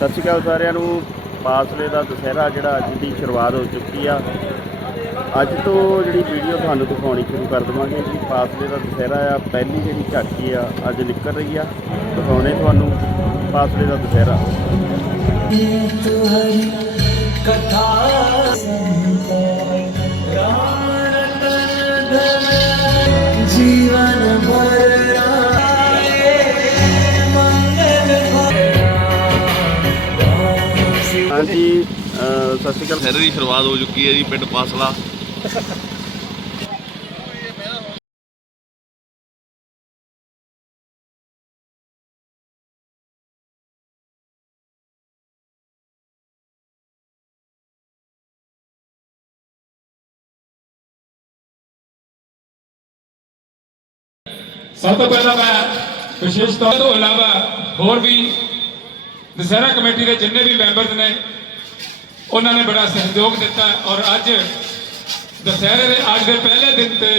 सत श्री अकाल सारिਆਂ ਨੂੰ। फासले का दशहरा जोड़ा अज की शुरुआत हो चुकी आ। अज तो जी वीडियो थानू दिखानी शुरू कर देवांगे जी। फासले का दशहरा आ, पहली जी झाकी आ अज निकल रही आ, दिखाने थानू फासले का दशहरा। हाँ जी, सत श्री अकाल। दशहरे की शुरुआत हो चुकी है जी पिंड फासला। सब तो पहला मैं विशेष तौर तो अलावा होर भी दशहरा कमेटी के जिन्ने भी मैंबर ने उन्होंने बड़ा सहयोग दिता और अज दशहरे के अज के पहले दिन से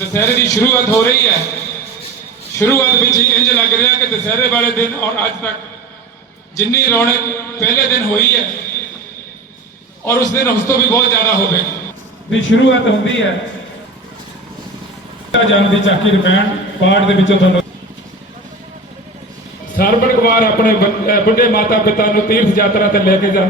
दशहरे की शुरुआत हो रही है। शुरुआत में ही इंज लग रहा कि दशहरे वाले दिन और अज तक जिन्नी रौनक पहले दिन हुई है और उस दिन उस तो भी बहुत ज्यादा हो गई। शुरुआत होती है जान की झाकी रमैन पाठ के विचों तुहानूं सरवण कुमार अपने बुढ़े माता पिता नूं तीर्थ यात्रा ते लेके जा।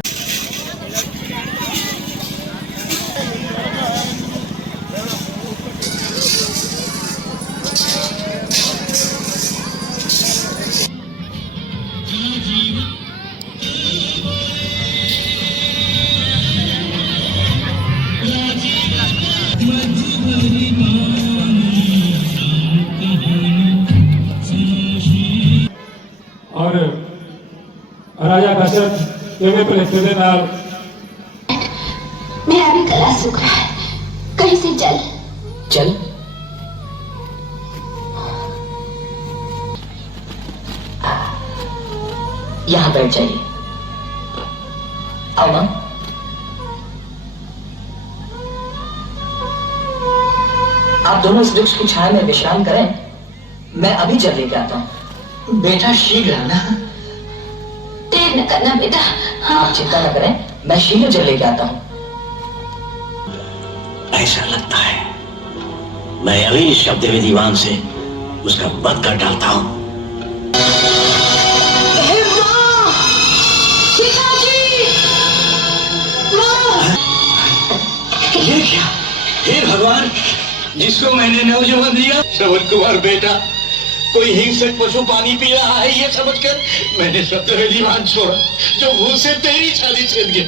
और राजा दशरथ किवें भलेखे दे नाल मेरा भी गला सूख रहा है, कहीं से जल चल यहां बैठ जाइए। आओ मां। आप दोनों इस वृक्ष की छाया में विश्राम करें, मैं अभी जल लेके आता हूं। बेटा शीघ्र आना। देर न करना बेटा। हाँ। आप चिंता न करें, मैं शीघ्र जल लेके आता हूं। ऐसा लगता है मैं अभी इस शब्द दीवान से उसका वध कर डालता हूं। ये क्या? हे भगवान, जिसको मैंने नौजवान दिया श्रवण कुमार बेटा, कोई हिंसक पशु पानी पी रहा है ये समझकर मैंने शब्द दीवान छोड़ा जो भूल से तेरी छाती छेद गया।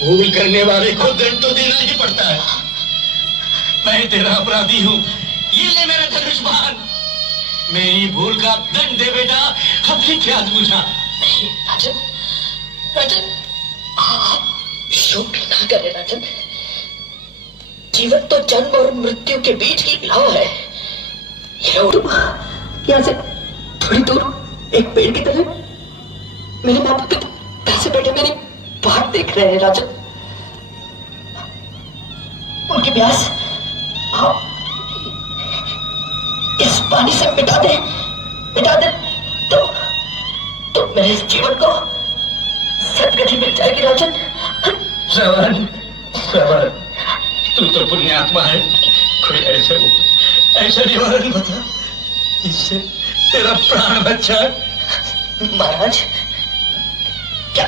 भूल करने वाले को दंड तो देना ही पड़ता है। मैं तेरा अपराधी हूँ, ये ले मेरा धनुष बाण। मेरी भूल का दंड दे बेटा, अपनी क्या बुझा। नहीं राजन, राजन आप शोक ना करें राजन। जीवन तो जन्म और मृत्यु के बीच की लव है। यहाँ से थोड़ी दूर एक पेड़ की तरह मेरे माता पिता पैसे बैठे मेरी बाहर देख रहे हैं राजन। उनकी प्यास आप इस पानी से मिटा दे तो मेरे इस जीवन को सदगति मिल जाएगी राजन। श्रवण, श्रवण, तू तो पुण्यात्मा है, कोई ऐसा निवारण बता इससे तेरा प्राण बचा। महाराज, क्या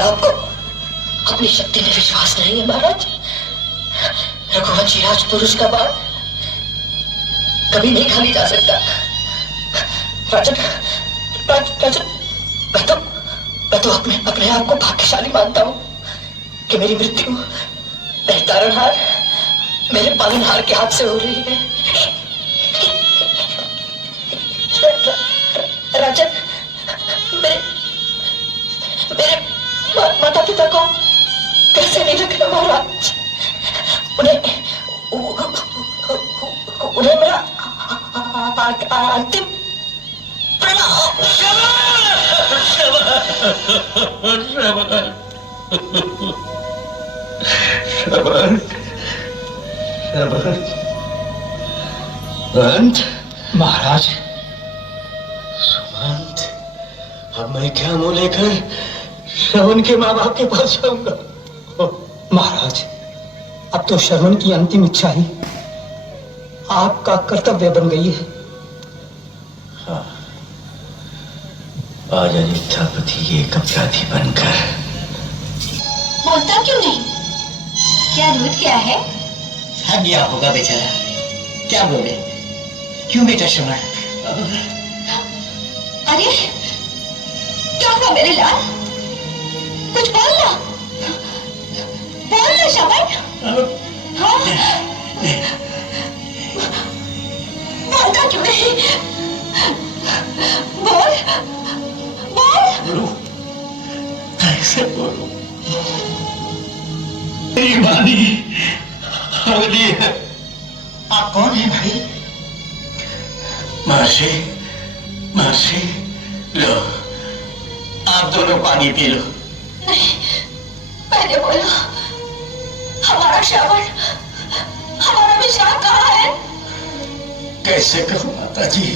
आपको अपनी शक्ति में विश्वास नहीं है महाराज? रघुवंशी राजपुरुष का बाण कभी नहीं खाली जा सकता। राजन, मैं तो अपने आप को भाग्यशाली मानता हूं कि मेरी मृत्यु मेरे तारणहार, मेरे पालनहार के हाथ से हो रही है। राजन, मेरे माता पिता को कैसे नहीं रखना महाराज? उन्हें मेरा अंतिम प्रणाम। अंत महाराज, सुमंत, अब मैं क्या मुंह लेकर श्रवण के माँ बाप के पास जाऊंगा? महाराज, अब तो श्रवण की अंतिम इच्छा ही आपका कर्तव्य बन गई है। आज अयोध्यापति एक अपराधी बनकर। बोलता क्यों नहीं? क्या रूठ गया है? थक गया होगा बेचारा, क्या बोले? क्यों बेटा श्रवण? अरे क्या हुआ मेरे लाल? कुछ बोलना, बोलना श्रवण। हाँ? बोलता क्यों नहीं? बोल बोल। कैसे बोलूं? मेरी वाणी अवधि है। आप कौन हैं भाई? महर्षि, महर्षि, लो आप दोनों पानी पी लो। नहीं, पहले बोलो, हमारा श्रवण, हमारा विशाल कहाँ है? कैसे कहूं माता जी,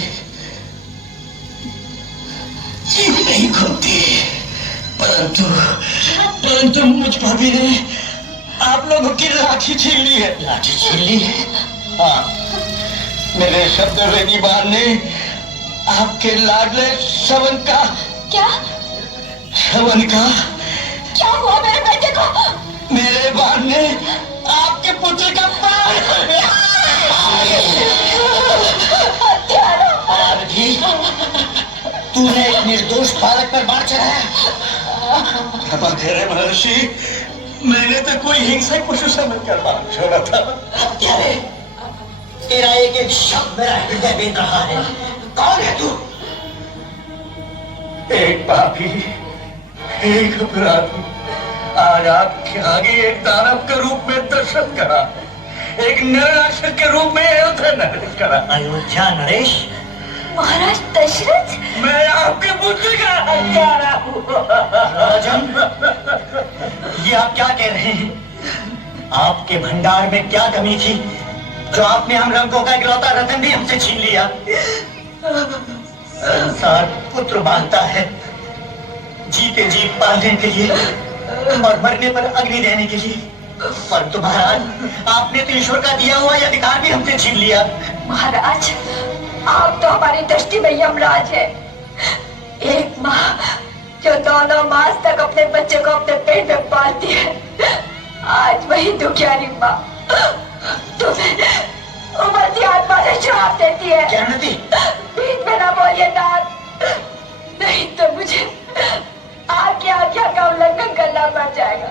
जीव नहीं घूमती, परंतु मुझ भाभी ने आप लोगों की लाठी छीन ली है। लाठी छीन ली है? हाँ, मेरे शब्द रेडी बार ने आपके लाडले श्रवण का। क्या? श्रवण का? क्या हुआ मेरे बेटे को? मेरे बार ने आपके पुत्र का तूने एक निर्दोष बालक पर बाढ़ चढ़ाया। क्षमा करे महर्षि, मैंने तो कोई हिंसक पशु समझकर बाढ़ छोड़ा था। हत्यारे, तेरा एक एक शब्द मेरा हृदय बेच रहा है। कौन है तू? एक पापी, एक अपराधी, आज आपके आगे एक दानव के रूप में दर्शन करा, एक नरनाशक के रूप में अयोध्या नरेश करा। अयोध्या नरेश? महाराज दशरथ, मैं आपके पुत्र का हत्यारा हूँ। राजन, ये आप क्या कह रहे हैं? आपके भंडार में क्या कमी थी जो आपने हम रंगों का इकलौता रतन भी हमसे छीन लिया? संसार पुत्र मांगता है, जीते जी पालने के लिए और मरने पर अग्नि देने के लिए, पर तुम्हारा आपने तो ईश्वर का दिया हुआ यह अधिकार भी हमसे छीन लिया। महाराज, आप तो हमारी दृष्टि में यमराज है। एक माँ जो 9 मास तक अपने बच्चे को अपने पेट में पालती है, आज वही दुखियारी माँ तुम्हें उमरती आत्मा से श्राप देती है। जानती? बीच में ना बोलिए नाथ, नहीं तो मुझे आपकी आज्ञा का उल्लंघन करना पड़ जाएगा।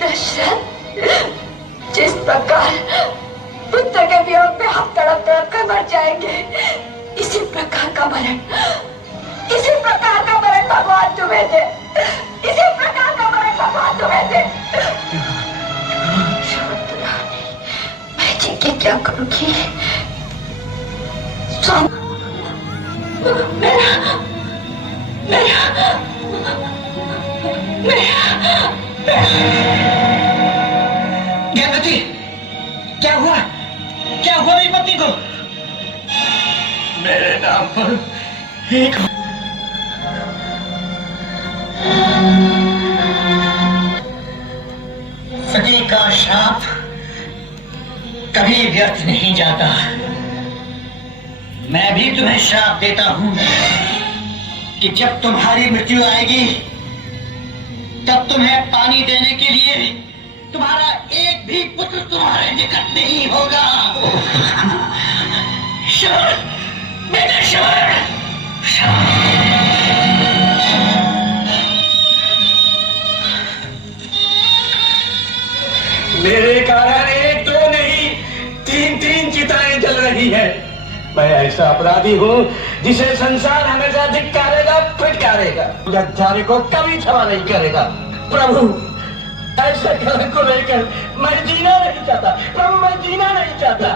दशरथ, जिस प्रकार पुत्र के वियोग में हम तड़प तड़प कर मर जाएंगे, इसी प्रकार का मरण भगवान तुम्हें दे। इसी प्रकार का मरण भगवान तुम्हें दे। मैं जी के क्या करूंगी? ज्ञानवती, क्या हुआ? क्या हुआ मेरी पत्नी को? मेरे नाम पर एक सती का श्राप कभी व्यर्थ नहीं जाता। मैं भी तुम्हें श्राप देता हूं कि जब तुम्हारी मृत्यु आएगी तब तुम्हें पानी देने के लिए तुम्हारा एक भी पुत्र तुम्हारे निकट नहीं होगा। श्रवण, बेटा श्रवण, मेरे कारण एक दो नहीं 3 चिताएं जल रही है। मैं ऐसा अपराधी हूँ जिसे संसार हमेशा धिक्कारेगा, फटकारेगा, अयोध्या को कभी क्षमा नहीं करेगा। प्रभु, ऐसे कलंक को लेकर मैं जीना नहीं चाहता। प्रभु, मैं जीना नहीं चाहता।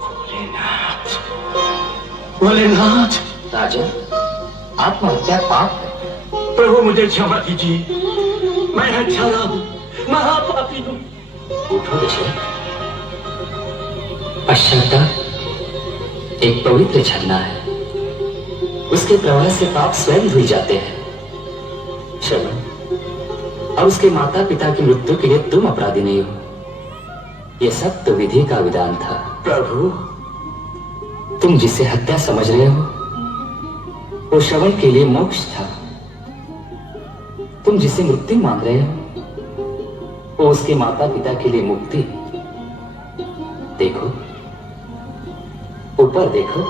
भोलेनाथ, भोलेनाथ। राजन, आत्महत्या पाप है। प्रभु, मुझे क्षमा कीजिए, मैं हत्यारा हूँ, महापापी हूँ। उठो दशरथ, पश्चाताप एक पवित्र झरना है, उसके प्रवाह से पाप स्वयं धुल जाते हैं। श्रवण, और उसके माता पिता की मृत्यु के लिए तुम अपराधी नहीं हो। यह सब तो विधि का विधान था। प्रभु, तुम जिसे हत्या समझ रहे हो वो श्रवण के लिए मोक्ष था। तुम जिसे मृत्यु मान रहे हो वो उसके माता पिता के लिए मुक्ति। देखो, ऊपर देखो।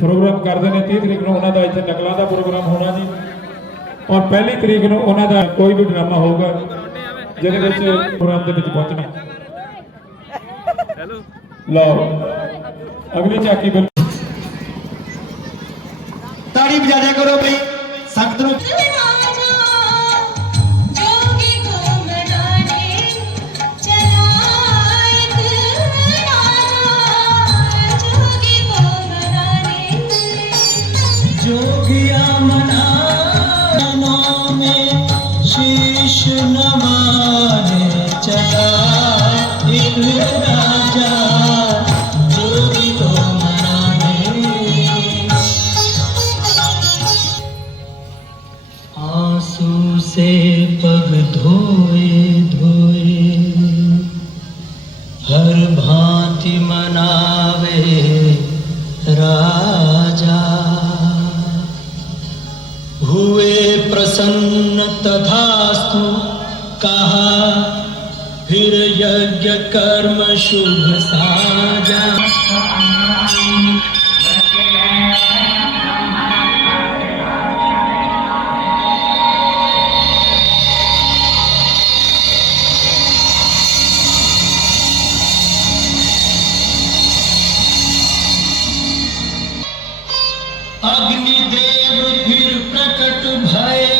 प्रोग्राम करते हैं 30 तरीक ਨੂੰ ਉਹਨਾਂ ਦਾ ਇੱਥੇ ਨਕਲਾਂ ਦਾ ਪ੍ਰੋਗਰਾਮ ਹੋਣਾ ਜੀ ਔਰ 1 ਤਰੀਕ ਨੂੰ ਉਹਨਾਂ ਦਾ ਕੋਈ ਵੀ ਡਰਾਮਾ ਹੋਊਗਾ ਜਿਹਦੇ ਵਿੱਚ ਪ੍ਰੋਗਰਾਮ ਦੇ ਵਿੱਚ ਪਹੁੰਚਣਾ। ਹੈਲੋ ਲਓ ਅਗਲੀ ਝਾਕੀ ਬਿਲ ताड़ी बजा दिया करो भाई संगत नु जोगिया मना में शीश नमाने चला एक राजा जोगी को आंसू से पग धोए धोए हर भांति मनावे राजा हुए प्रसन्न तथास्तु कहा फिर यज्ञ कर्म शुभ साजा। अग्निदेव फिर प्रकट भये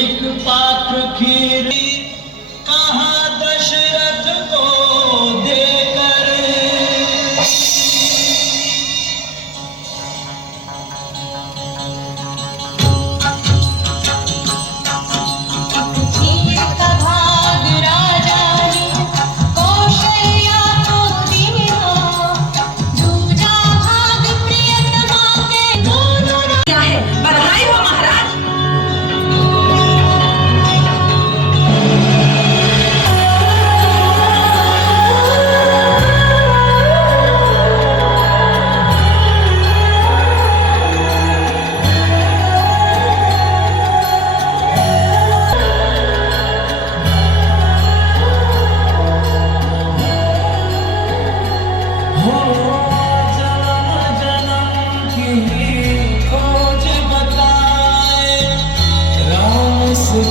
एक पात्र खीर कहा दशरथ को देकर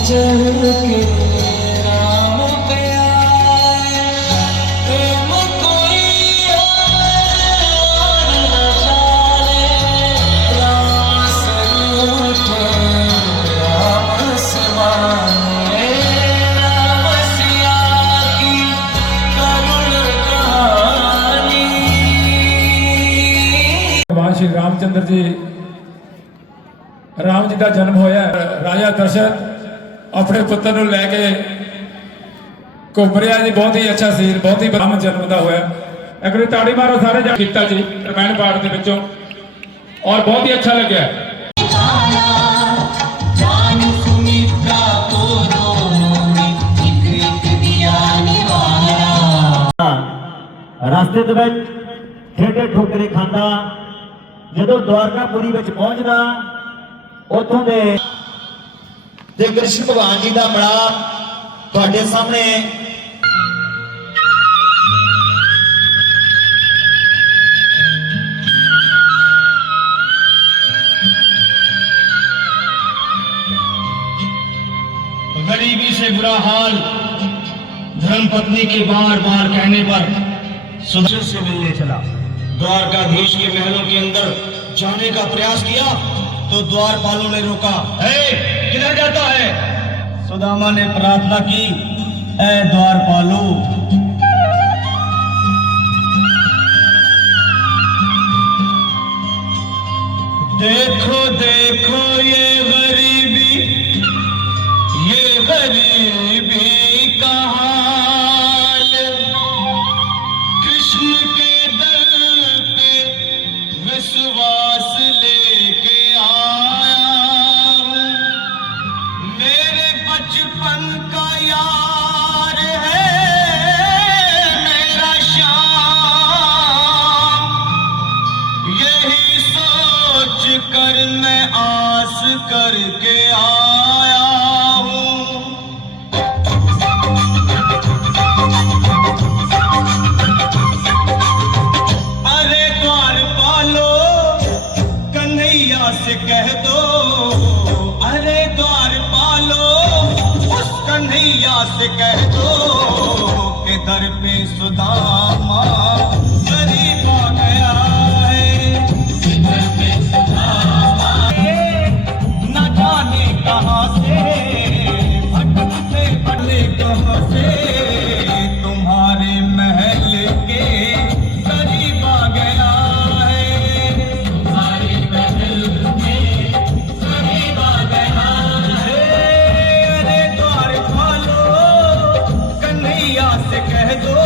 चल के राम पे आए प्रेम कोई और न जाने राम से रूठे राम से माने राम सिया की करुण कहानी। भगवान श्री रामचंद्र जी राम जी का जन्म होया राजा दशरथ अपने पुत्र ਨੂੰ ਲੈ ਕੇ ਘੁੰਮ ਰਿਹਾ ਜੀ। ਬਹੁਤ ਹੀ ਅੱਛਾ ਸੀਨ, ਬਹੁਤ ਹੀ ਰਾਮ ਜਨਮ ਦਾ ਹੋਇਆ। ਅਗਲੀ ਤਾੜੀ ਮਾਰੋ ਸਾਰੇ ਜਾ ਕੀਤਾ ਜੀ ਰਮਾਇਣ ਪਾਠ ਦੇ ਵਿੱਚੋਂ और बहुत ही अच्छा लगा। जान सुमित्रा को दोनों में एक एक दिया निवारा। रास्ते ਦੇ ਵਿੱਚ ਠੇਡੇ ਠੋਕਰੇ ਖਾਂਦਾ ਜਦੋਂ ਦਵਾਰਕਾਪੁਰੀ ਵਿੱਚ ਪਹੁੰਚਦਾ ਉੱਥੋਂ ਦੇ ਤੇ ਕ੍ਰਿਸ਼ਨ ਭਗਵਾਨ ਜੀ ਦਾ ਮਿਲਾਪ ਤੁਹਾਡੇ ਸਾਹਮਣੇ गरीबी से बुरा हाल धर्मपत्नी के बार बार कहने पर सुदर्शन से मिलने चला। द्वारकाधीश के महलों के अंदर जाने का प्रयास किया तो द्वारपालों ने रोका। किधर जाता है? सुदामा ने प्रार्थना की, ऐ द्वारपालो, देखो देखो ये गरीबी का हाल, कृष्ण के दर पे विश्वास लेके आया हूँ। मेरे बचपन का यार है मेरा श्याम, यही सोच कर मैं आस करके आया हूँ। अरे द्वारपालो कन्हैया से कह दो, अरे द्वारपालो उस कन्हैया से कह दो कि दर पे सुदामा गरीब आ गया है। दर पे सुदामा न जाने कहाँ से भटकते पड़े, कहाँ से तुम्हारे महल के करीब आ गया है। तुम्हारे महल के करीब आ गया है। अरे द्वारपालो कन्हैया से कह दो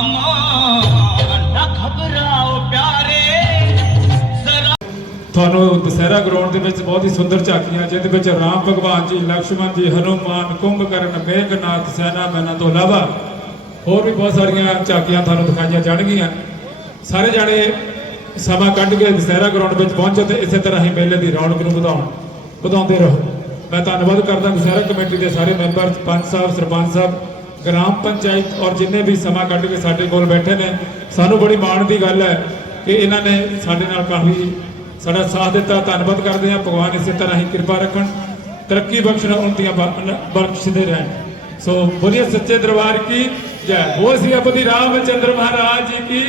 न घबराओ प्यारे जरा ਤੁਹਾਨੂੰ ਦੁਸਹਿਰਾ ਗਰਾਊਂਡ ਦੇ ਵਿੱਚ ਬਹੁਤ ਹੀ ਸੁੰਦਰ ਝਾਕੀਆਂ ਜਿਹਦੇ ਵਿੱਚ ਰਾਮ ਭਗਵਾਨ ਜੀ, ਲਕਸ਼ਮਣ ਜੀ, ਹਨੂਮਾਨ, ਕੁੰਭਕਰਨ, ਮੇਘਨਾਥ, ਸੈਨਾ ਮੈਨਾਂ ਤੋਂ ਇਲਾਵਾ ਹੋਰ ਵੀ ਬਹੁਤ ਸਾਰੀਆਂ ਝਾਕੀਆਂ ਤੁਹਾਨੂੰ ਦਿਖਾਈਆਂ ਜਾਣਗੀਆਂ। ਸਾਰੇ ਜਾਣੇ ਸਮਾਂ ਕੱਢ ਕੇ ਦੁਸਹਿਰਾ ਗਰਾਊਂਡ ਵਿੱਚ ਪਹੁੰਚੋ ਤੇ ਇਸੇ ਤਰ੍ਹਾਂ ਹੀ ਮੇਲੇ ਦੀ ਰੌਣਕ ਨੂੰ ਵਧਾਉਂਦੇ ਰਹੋ। ਮੈਂ ਧੰਨਵਾਦ ਕਰਦਾ ਦੁਸਹਿਰਾ ਕਮੇਟੀ ਦੇ ਸਾਰੇ ਮੈਂਬਰ, ਪੰਚ ਸਾਹਿਬ, ਸਰਪੰਚ ਸਾਹਿਬ, ਗ੍ਰਾਮ ਪੰਚਾਇਤ ਔਰ ਜਿੰਨੇ ਵੀ ਸਮਾਂ ਕੱਢ ਕੇ ਸਾਡੇ ਕੋਲ ਬੈਠੇ ਨੇ। ਸਾਨੂੰ ਬੜੀ ਮਾਣ ਦੀ ਗੱਲ ਹੈ ਕਿ ਇਹਨਾਂ ਨੇ ਸਾਡੇ ਨਾਲ ਕਾਫੀ ਸਾਡਾ ਸਾਥ ਦਿੱਤਾ। ਧੰਨਵਾਦ ਕਰਦੇ ਹਾਂ। ਭਗਵਾਨ ਇਸੇ ਤਰ੍ਹਾਂ ਹੀ ਕਿਰਪਾ ਰੱਖਣ, ਤਰੱਕੀ ਬਖਸ਼ਣ, ਉਨਤੀਆਂ ਬਖਸ਼ਦੇ ਰਹਿਣ। ਸੋ ਬੋਲੀਏ ਸੱਚੇ ਦਰਬਾਰ ਕੀ ਜੈ। ਬੋਲ श्री अपनी रामचंद्र महाराज की